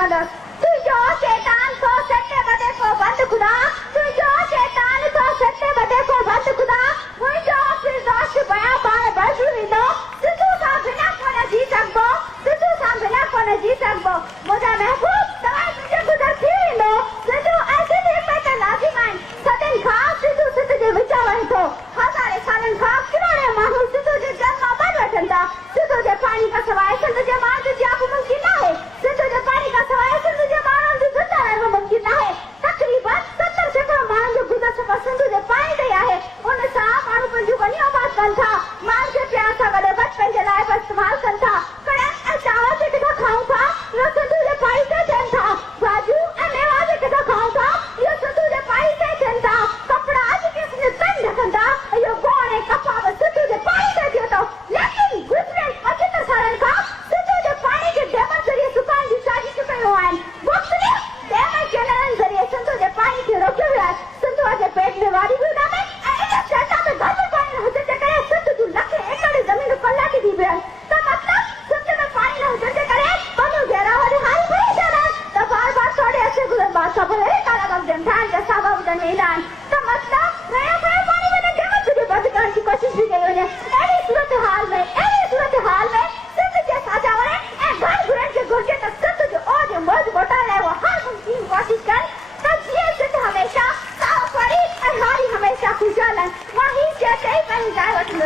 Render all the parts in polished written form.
मानस तू जो शैतान को सत्य बदे को बंद खुदा तू जो शैतान को सत्य बदे को बंद खुदा मुझे जो फिरदौस बया बार बजूरी दो सिद्धू सा बिना को न जी सकबो सिद्धू सा बिना को न जी सकबो मुझे महबूब तवाई मुझे गुजर थी लो सिद्धू ऐसे भी पे त लाजिम आइन सदन खा सिद्धू सिद्ध जे विचारन को हजारे सालन खा किरोड़े मानू सिद्धू जे जन्म बन वठंदा सिद्धू जे पानी का सवाए सिद्धू जे मां जे आप मुमकिन ना है सिद्धू जे पानी का सवाए सिद्धू जे मां जे जिंदा रहना मुमकिन ना है तकरीबन 70% मां जो गुजर सका सिद्धू जे पानी दे आहे उन सा मानू पंजू बनी आबाद कन था मां के प्यार सा गले बचपन जे लाए इस्तेमाल कन था कड़े चावल से किथा खाऊं था यो सिद्धू जे पानी से जन था बाजू ए मेवा से किथा खाऊं था यो सिद्धू जे पानी से जन था कपड़ा आज किसने तन ढकंदा यो गोणे कपा सिद्धू जे पानी से दियो तो लेकिन गुजरे 75 सालन का सिद्धू जे पानी के डेमन जरिए सुकान जी साजी चुके हो आइन वक्त ने डेमन चैनल जरिए सिद्धू जे पानी के रोके हुए सिद्धू जे पेट में वारी भी ना में ए चटा में घर में पानी हो जाते करे सिद्धू तू लखे एकड़ जमीन कल्ला की दी बे तो मतलब सिद्धू में पानी ना हो जाते करे बनु घेरा वाली हाल भई जाना तो बार-बार थोड़े ऐसे गुजर बात सब है तारा बाप जन ध्यान जैसा बाबू जन ऐलान तो मतलब नया पानी में डेमन तुझे बंद करने की कोशिश भी की उन्हें ऐसी सूरत हाल में सिद्धू जैसा जावरे ए घर घुरन के घुर के तो सिद्धू जो और जो मौज मोटा ले वो हर मुमकिन कोशिश कर तब ये सिद्धू हमेशा साव पड़ी और हारी हमेशा खुशहाल वही जैसे ही कहीं जाए वटन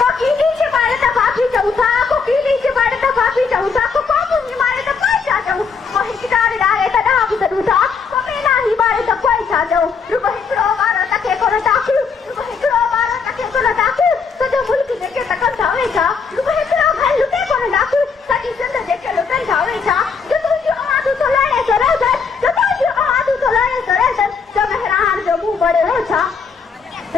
कोकीली के बारे तो बापी चौथा कोकीली के बारे तो बापी चौथा को कोई मारे तो कोई जा जाऊं वही कितारे डाले तो ना भी जरूरता को मेला ही बारे तो कोई जा जाऊं रुको हिकड़ो मारो तके को ताकू रुको हिकड़ो मारो तके को ताकू तो जो मुल्क देखे तकन थावे था रुको हिकड़ो घर लुटे को ताकू सकी सिंध देखे लुटन थावे था जो तू जो आदू तो लड़े सरे जो तू जो आदू तो लड़े सरे जो मेहरान जो मुंह बड़े हो था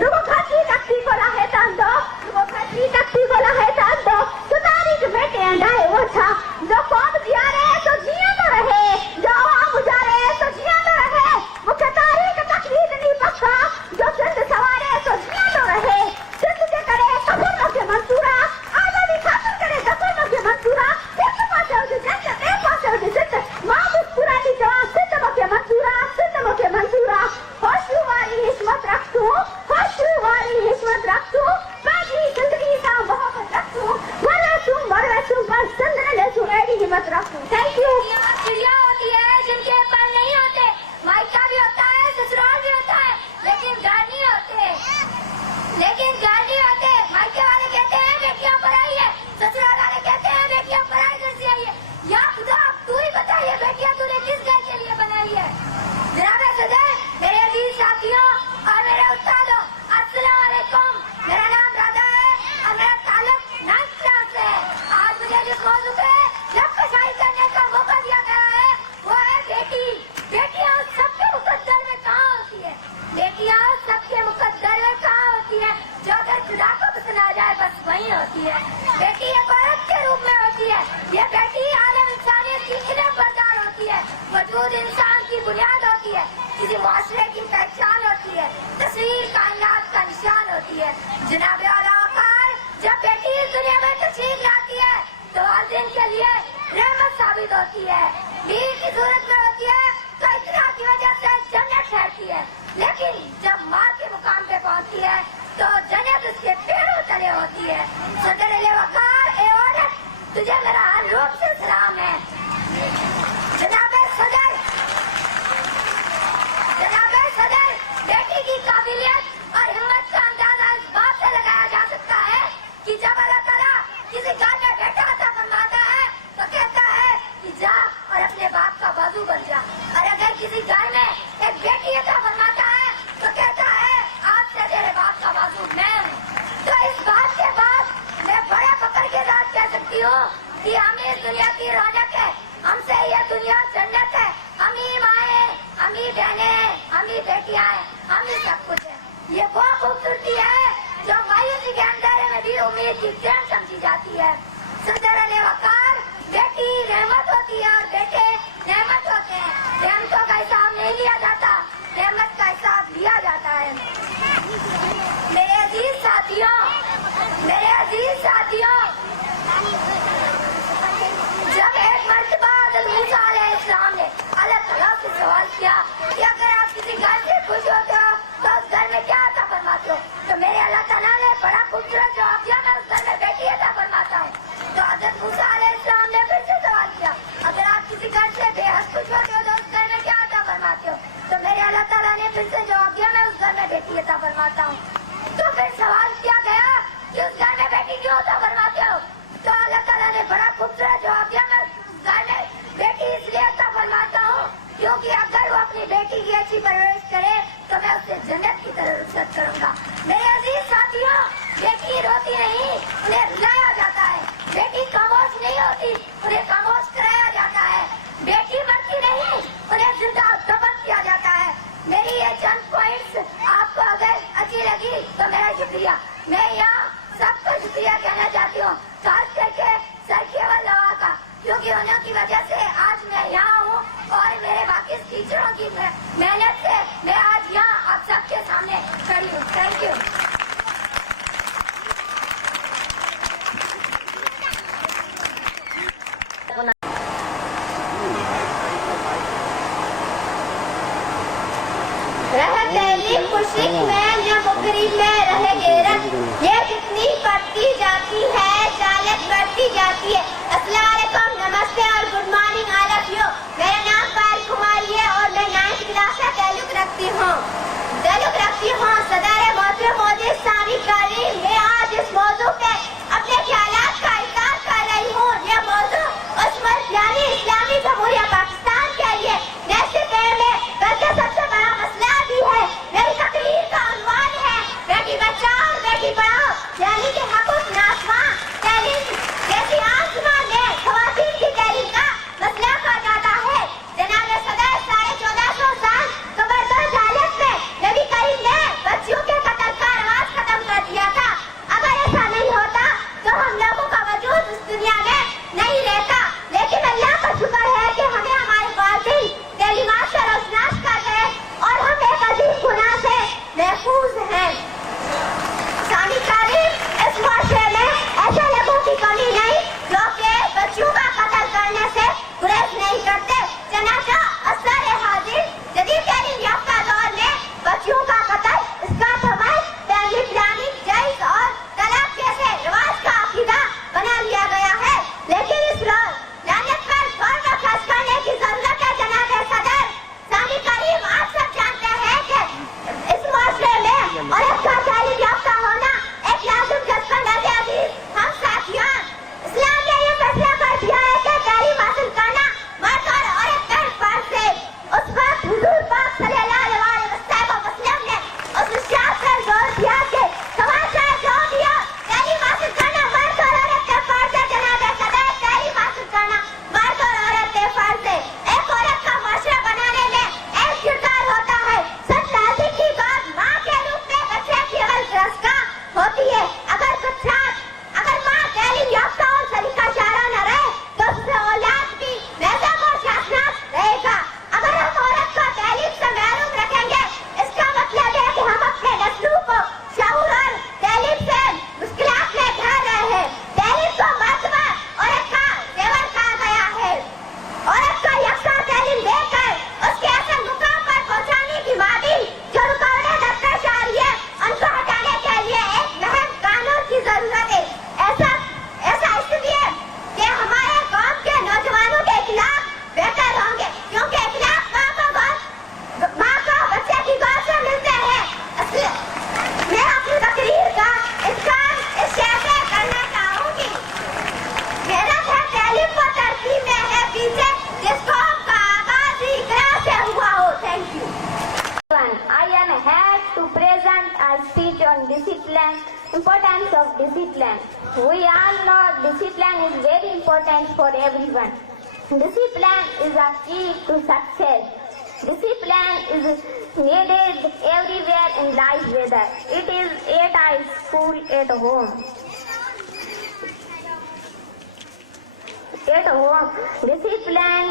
रुको खाती तकती को रहे तांदो रुको खाती तकती को रहे तांदो तो तारीख बेटे अंडाए वो था जो कौन दिया रे तो जिया न रहे जो आम उजारे तो जिया न रहे मुख्य तारीख तकलीफ नहीं पक्का जो सिंध सवारे तो जिया न रहे सिंध के करे कबूलों के मंसूरा आजादी खातिर करे कबूलों के मंसूरा एक पासे हो जन्नत एक पासे हो सिंध मां मुस्कुराती जवान सिंध मुख्य मंसूरा होशुवारी हिस्मत रखतू होशुवारी हिस्मत रखतू बाजी जिंदगी सा मोहब्बत रखतू मरे तुम पर सिंध ने सुनेरी हिम्मत रखतू थैंक यू चिड़िया होती है जिनके पर नहीं होते मायका भी होता है ससुराल भी होता है लेकिन घर नहीं होते मायके वाले कहते हैं बेटियां पढ़ाई है ससुराल वाले कहते हैं बेटियां पढ़ाई घर से आई है या खुदा तू ही बता ये बेटियां तूने किस घर के लिए बनाई है जनाब सदर मेरे अजीज साथियों और मेरे उस्तादों अस्सलाम वालेकुम मेरा नाम राधा है और मेरा ताल्लुक 9th क्लास से है आज मुझे जिस मौजू पे लफ्ज़शाही करने का मौका दिया गया है वो है बेटियां सबके मुकद्दर में कहाँ होती है बेटियां सबके मुकद्दर में कहाँ होती है जो अगर खुदा को पसंद आ जाए बस वही होती है बेटी एक औरत के रूप में होती है ये बेटी आलम इंसानियत की इल्म बरदार होती है वजूद इंसान की बुनियाद होती है किसी मुआशरे की पहचान होती है तस्वीर कायनात का निशान होती है जनाब आला वकार जब बेटी इस दुनिया में तशरीफ लाती है तो वालिदैन के लिए रहमत साबित होती है बीवी की सूरत में होती है तो इतना की वजह से जन्नत ठहरती है लेकिन जब माँ के मुकाम पे पहुँचती है तो जन्नत उसके पैरों तले होती है सदर अले वकार ए औरत तुझे मेरा हर रूप से सलाम है जनाब सदर बेटी की काबिलियत और हिम्मत का अंदाजा इस बात से लगाया जा सकता है कि जब अल्लाह ताला किसी घर में बेटा अता फरमाता है तो कहता है कि जा और अपने बाप का बाजू बन जा और अगर किसी घर में एक बेटी अता फरमाता है तो कहता है आज से तेरे बाप का बाजू मैं हूँ तो इस बात के बाद मैं बड़े पकड़ के साथ कह सकती हूँ कि हम इस दुनिया की रौनक है हमसे ये दुनिया जन्नत है हम ही माए हम ही बहने हम ही बेटियां हैं हम ही सब कुछ है ये वो खूबसूरती है जो मायूसी के अंधेरे में भी उम्मीद की किरण समझी जाती है सदर अले वकार बेटी रहमत होती है और बेटे रहमत होते हैं रहमतों का हिसाब नहीं लिया जाता रहमत का हिसाब लिया जाता है मेरे अजीज साथियों जब एक मर्तबा हज़रत मूसा रखिए। अस्सलाम वालेकुम, नमस्ते और good morning all of you. मेरा नाम पायल कुमारी है और मैं 9th क्लास से ताल्लुक रखती हूँ सदर मोहतरम मोदी इस्लामी तालीम में आज इस मौजू पे अपने ख्यालात का इज़हार कर रही हूँ। यह मौजू उस मुल्क यानी इस्लामी जमहूरिया पाकिस्तान के लिए नेशनल फेयर में बल्कि सबसे बड़ा मसला भी है। मेरी तकरीर का उन्वान है बेटी बचाओ और बेटी पढ़ाओ, यानी कि हकूक़ नाज़िमा तालीम जैसी आसमां में ख़वातीन की तालीम का मसला कहा जाता है। जनाब सदर 1450 साल कबरदार जालियत में नबी करीम ने बच्चियों के कत्ल का रिवाज खत्म कर दिया था। अगर ऐसा नहीं होता तो हम लोगों का वजूद इस दुनिया में नहीं रहता, लेकिन अल्लाह का शुक्र है कि हमें हमारे वालिदैन तालीमात से रोशनास कर गए और हम एक अजीब गुनाह से महफूज हैं। इस्लामी तालीम इस माशरे में ऐसे लोगों की कमी नहीं जो कि बच्चियों का कत्ल करने से गुरेज नहीं करते। चनाचा असर हाजिर जदीद तालीम याफ्ता दौर में बच्चियों का कत्ल, इसका समझ, फैमिली प्लानिंग, जायज और तलाक जैसे रिवाज का अकीदा बना लिया गया है। लेकिन इस लानत पर गौर व खर्च करने की जरूरत है। जनाब सदर इस्लामी तालीम आप सब जानते हैं कि इस माशरे में औरत का तालीम याफ्ता होना एक लाज़िम जज्बा है। अजीज हम साथियों, इस्लाम ने ये फैसला कर दिया है कि तालीम हासिल करना मर्द और औरत पर फर्ज है। उस वक्त हुजूर पाक सल्लल्लाहु अलैहि वसल्लम ने उस शाख पर जोर दिया कि समाचार जो दिया तालीम हासिल करना मर्द और औरत का फर्ज है। जनाब सदर तालीम हासिल करना मर्द और औरत के फर्ज है। एक औरत का माशरा बनाने में एक किरदार होता है। सच लाज़िम की बात माँ के रूप में बच्चे की अवल होती है। अगर माँ तालीम याफ्ता और सलीका-शारा न रहे तो उससे औलाद भी महज़ब और शासनास रहेगा। अगर हम औरत को तालीम से महरूम रखेंगे, इसका मतलब है कि हम अपने नस्लों को शऊर और तालीम से मुश्किलात में घर रहे हैं। तालीम को मर्तबा औरत का जेवर कहा गया है। औरत को यकसा तालीम देकर उसके असल मुकाम पर पहुंचाने की मादी जो रुकावटें दरपेश आ रही है, उनको हटाने के लिए एक महज कानून की जरूरत है। ऐसा इसलिए कि हमारे कौम के नौजवानों के खिलाफ बेहतर होंगे, क्योंकि इखलाक माँ को बच्चे की गौर से मिलते हैं। मैं अपनी तकरीर का इस शेर से करना चाहूंगी। मेहनत है तालीम को तरतीब में है पीछे जिस कौम का आगाज ही इकरा से हुआ हो। Thank you. I am here to present a speech on discipline, importance of discipline. We all know discipline is very important for everyone. Discipline is a key to success. Discipline is needed everywhere in life, whether it is at a school, at home. Discipline,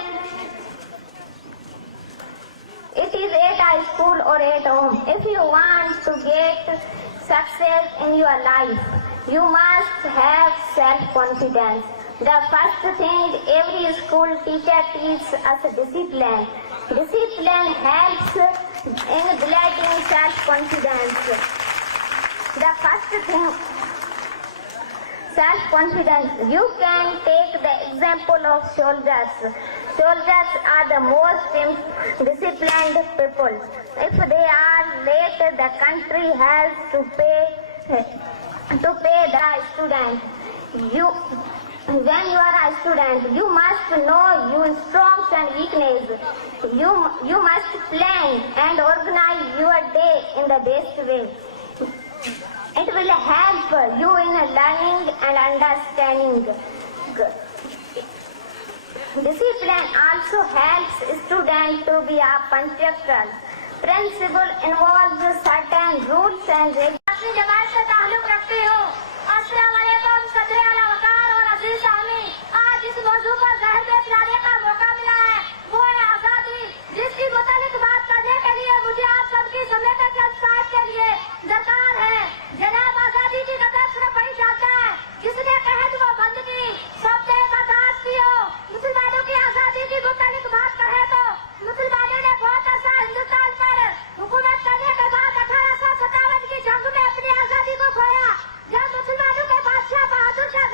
it is at a school or at home. If you want to get success in your life, you must have self-confidence. The first thing every school teacher teaches us discipline. Discipline helps in building self-confidence. The first thing, self-confidence. You can take the example of soldiers. Soldiers are the most disciplined people. If they are late, the country has to pay the student. When you are a student, you must know your strengths and weaknesses. You must plan and organize your day in the best way. It will help you in learning and understanding. Discipline also helps students to be a punctual. Principle involves certain rules and regulations. अपनी जमात से ताल्लुक रखती हूँ। अस्सलाम वालेकुम सदर आला वकार और अजीज सामी। आज इस मौजू पर ज़हर पेश लाने का मौका मिला है, वो है आज़ादी, जिसकी मुतालिक बात करने के लिए मुझे आप सबकी समेत साथ के लिए दरकार है। जनाब आज़ादी की कदर सिर्फ वही जाता है जिसने कहत वो बंद की, सबने बर्दाश्त की हो। मुसलमानों की आज़ादी की मुतालिक बात कहे तो मुसलमानों ने बहुत अर्सा हिंदुस्तान पर हुकूमत करने के बाद 1857 की जंग में अपनी आज़ादी को खोया, जब मुसलमानों के बादशाह बहादुर शाह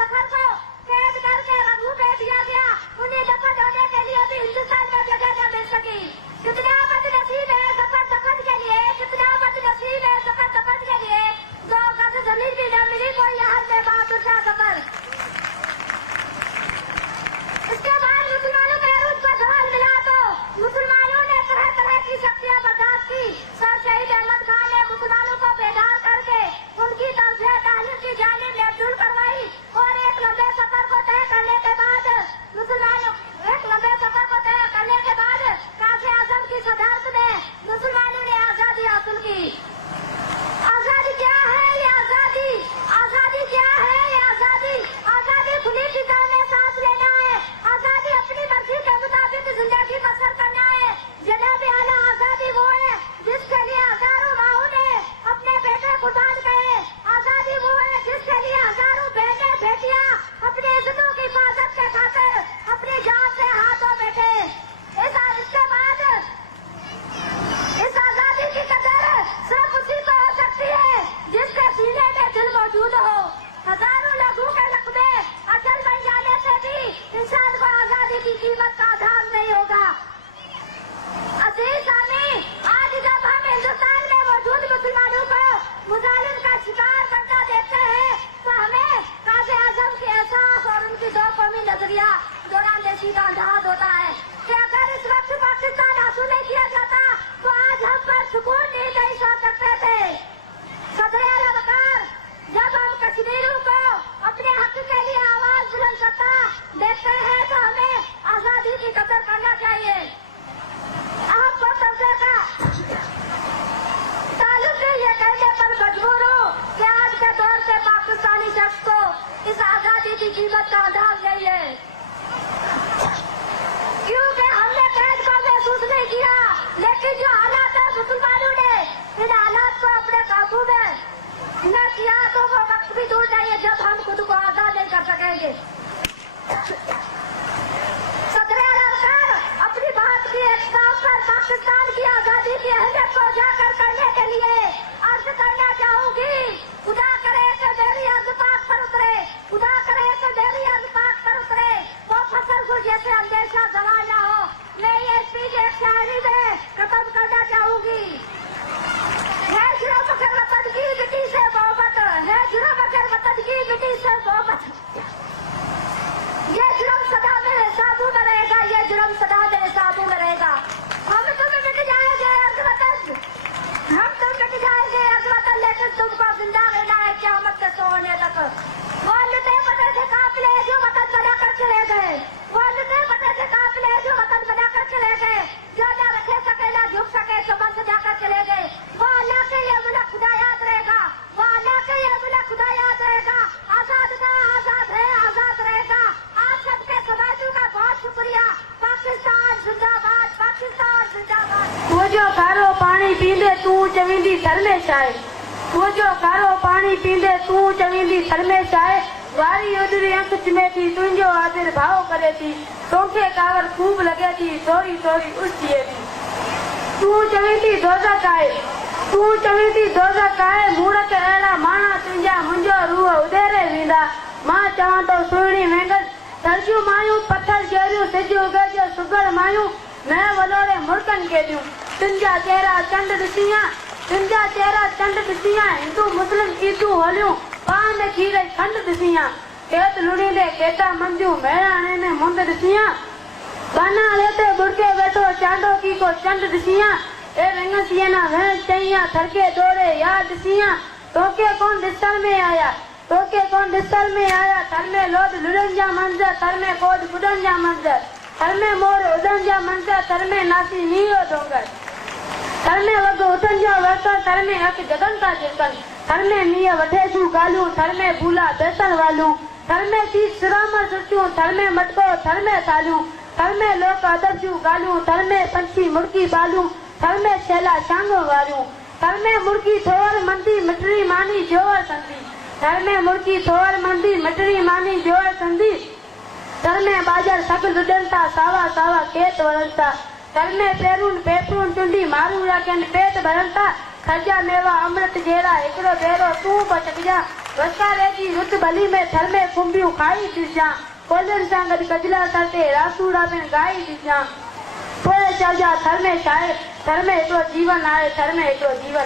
बेटी का अंदाज होता है कि अगर इस वक्त पाकिस्तान हासिल नहीं किया जाता तो आज हम पर सुकून नींद नहीं सो सकते थे। सदर आला वकार, जब हम कश्मीरियों को अपने हक के लिए आवाज बुलंद करता देखते हैं तो हमें आजादी की कदर करना चाहिए। आपको तबके का ताल्लुक ये कहने पर मजबूर हूँ कि आज के दौर के पाकिस्तानी शख्स को इस आजादी की कीमत का अंदाज नहीं है, क्योंकि हमने कैद को महसूस नहीं किया, लेकिन जो हालात है मुसलमानों ने इन हालात को अपने काबू में न किया तो वो वक्त भी दूर नहीं है जब हम खुद को आजाद नहीं कर सकेंगे। सदर आला वकार, अपनी बात की एक काम पर पाकिस्तान की आजादी की अहमियत को उजागर करने के लिए अर्ज करना चाहूंगी। खुदा करे कि मेरी अर्ज पाक पर उतरे, खुदा करे कि मेरी अर्ज पाक पर उतरे वो फसल को जैसे अंदेशा सवाल ना हो। मैं ये स्पीच एक शायरी में खत्म करना चाहूंगी। है जुर्म अगर वतन की मिट्टी से मोहब्बत, है जुर्म अगर वतन की मिट्टी से मोहब्बत, ये जुर्म सदा मेरे साबू में रहेगा, ये जुर्म सदा मेरे साबू में रहेगा। हम तुम मिट जाएंगे अर्ज वतन, हम तुम मिट जाएंगे अर्ज वतन, लेकिन तुमको जिंदा रहना है क़यामत के सोने तक। वो लुटे पटे से काफिले जो वतन बनाकर चले गए, वो लुटे पटे से काफिले जो वतन बनाकर चले गए, जो न रखे सके न झुक सके सुबह से जाकर चले गए। वो अल्लाह के ये मुल्क खुदा याद रहेगा, वो अल्लाह के ये मुल्क खुदा याद रहेगा। आजाद का आजाद है, आजाद रहेगा। आप सबके समाजों का बहुत शुक्रिया। पाकिस्तान जिंदाबाद, पाकिस्तान जिंदाबाद। वो जो खारो पानी पींदे तू चवींदी थरमेश आहे, वो जो खारो पानी पींदे तू चवींदी थरमेश आहे, वारी उधरी अंक चिमेती तुंहिंजो आदर भाव करे थी, तोखे कावर खूब लगे थी थोरी थोरी उस थिए थी। तू चवींदी दोज़ख आहे, तू चवींदी दोज़ख आहे, मूरत अहिड़ा माण्हू तुंहिंजा मुंहिंजो रूह उधेरे वेंदा। मां चवां थो सुहिणी वेंगल दर्जू मायूं पत्थर जहिड़ियूं सिज उगे जो सुगड़ मायूं मैं वलोड़े मुर्कन के दियूं। तुंहिंजा चेहरा चंड ॾिसियां, तुंहिंजा चेहरा चंड ॾिसियां, हिंदू मुस्लिम कीतूं हलियूं पान में खीर खंड ॾिसियां। खेत लुड़ींदे केता मंदियूं मेड़ाणे में मुंद ॾिसियां, बाना लेते बुड़के वेठो चांडो की को चंड ॾिसियां। ए रंगसिया ना भेण चईयां थरके दौड़े याद ॾिसियां, तोखे कौन ॾिसण में आया, तोखे कौन ॾिसण में आया। थर में लोड लुड़नि जा मंज़र, थर में कोड बुॾनि जा मंज़र, थर में मोर उॾनि जा मंज़र, थर में नासी नीरो डोंगर, थर में वॻो उठनि जो वर्कर, थर में हक़ जगन का झिरकनि, थर में मींहं वठे जूं ॻाल्हियूं, थर में भूला बेसण वालियूं, थर में चीज सुराम सुठियूं, थर में मटको, थर में थालियूं, थर में लोक अदब जूं ॻाल्हियूं, थर में पंछी मुर्गी बालियूं, थर में शैला शांगो वारियूं, थर में मुर्गी थोर मंदी मिठड़ी मानी जोर संदी, थर में मुर्गी थोर मंदी मिठड़ी मानी जोर संदी, थर में बाजर सग लुडन था सावा सावा खेत वरन था, थर में पेरून पेपरून चुंडी मारू रखन पेट भरन था। खजा मेवा अमृत जहिड़ा हिकिड़ो भेरो तूं बचकजा, वसारे जी रुत भली में थर में खुंबियूं खाई ॾिसां, कोलियुनि सां गॾु कजला सर ते रासूड़ा पिण ॻाई ॾिसां। पोइ चइजा थर में छा आहे, थर में हिकिड़ो जीवन आहे, थर में हिकिड़ो जीवन